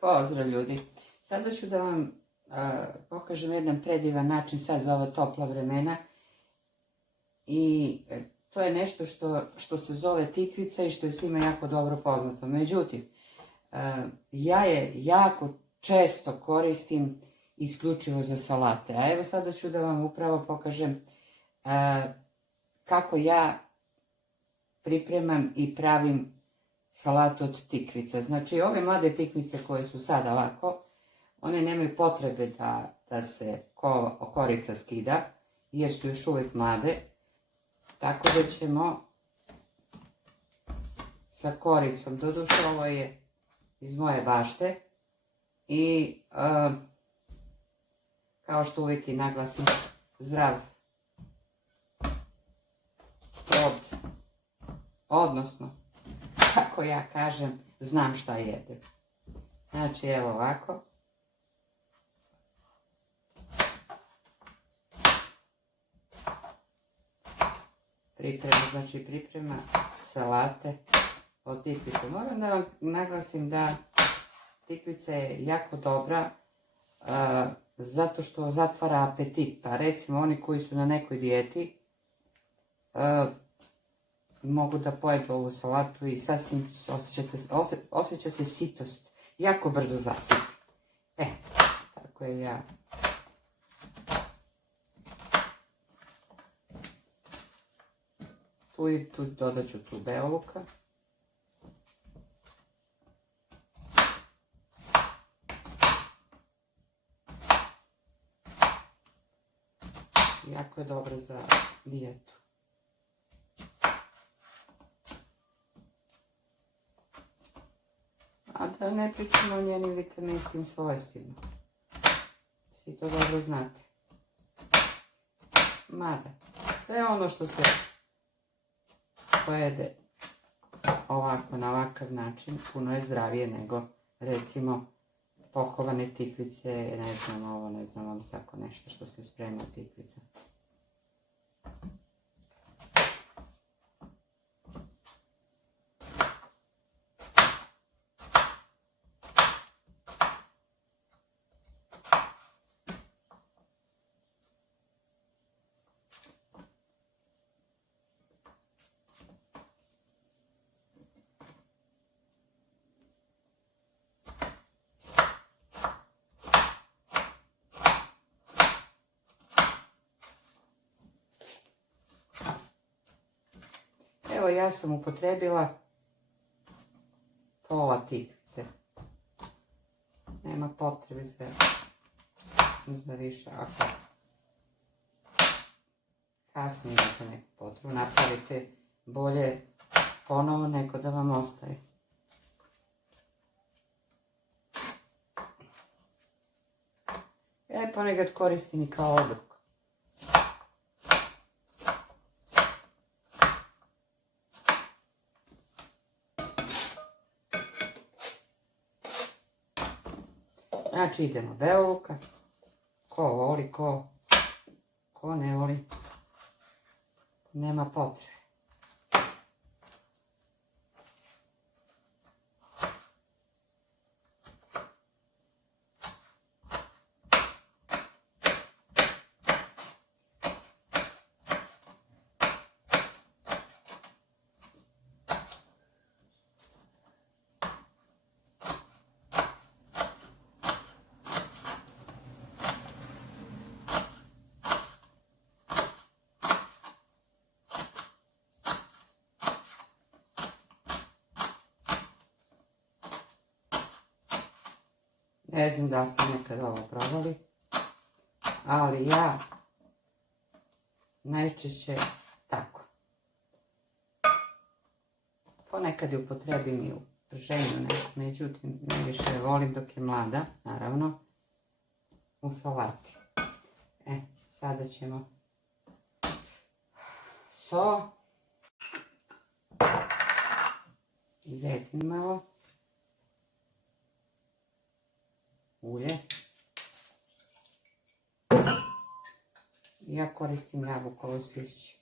Pozdrav ljudi. Sada ću da vam pokažem jedan predivan način sad za ova topla vremena. I to je nešto što se zove tikvica i što je svima jako dobro poznato. Međutim, ja je jako često koristim isključivo za salate. A evo sada ću da vam upravo pokažem kako ja pripremam i pravim salatu od tikvica. Znači, ove mlade tikvice koje su sada ovako, one nemaju potrebe da se korica skida, jer su još uvijek mlade. Tako da ćemo sa koricom, doduše ovo je iz moje bašte i kao što uvijek i naglasim, zdrav plod, odnosno, kako ja kažem, znam šta jedem. Znači, evo ovako. Priprema salate od tikvice. Moram da vam naglasim da tikvica je jako dobra zato što zatvara apetit. Pa recimo oni koji su na nekoj dijeti mogu da pojedu ovu salatu i sasvim osjeća se sitost. Jako brzo zasiti. Tako je ja. Tu dodat ću tu beo luka. Jako je dobra za dijetu. A da ne pričamo o njenim vitaminskim svojstvima. Svi to dobro znate. Mada, sve ono što se pojede ovako, na ovakav način, puno je zdravije nego, recimo, pohovane tikvice, ne znam ovo, ne znam ono, tako nešto što se sprema od tikvica. Evo, ja sam upotrebila pola tikvice. Nema potrebe za više. Ako kasnije imate neku potrebu, napravite bolje ponovo nego da vam ostaje. Ja je ponekad koristim i kao obrok. Znači, idemo beo luka, ko voli, ko ne voli, nema potrebe. Ne znam da ste nekad ovo probali, ali ja najčešće tako. Ponekad je upotrebim i u prženju, međutim najviše volim dok je mlada, naravno, u salati. Sada ćemo so i zeytin malo. Ulje. Ja koristim jabukovo sićće.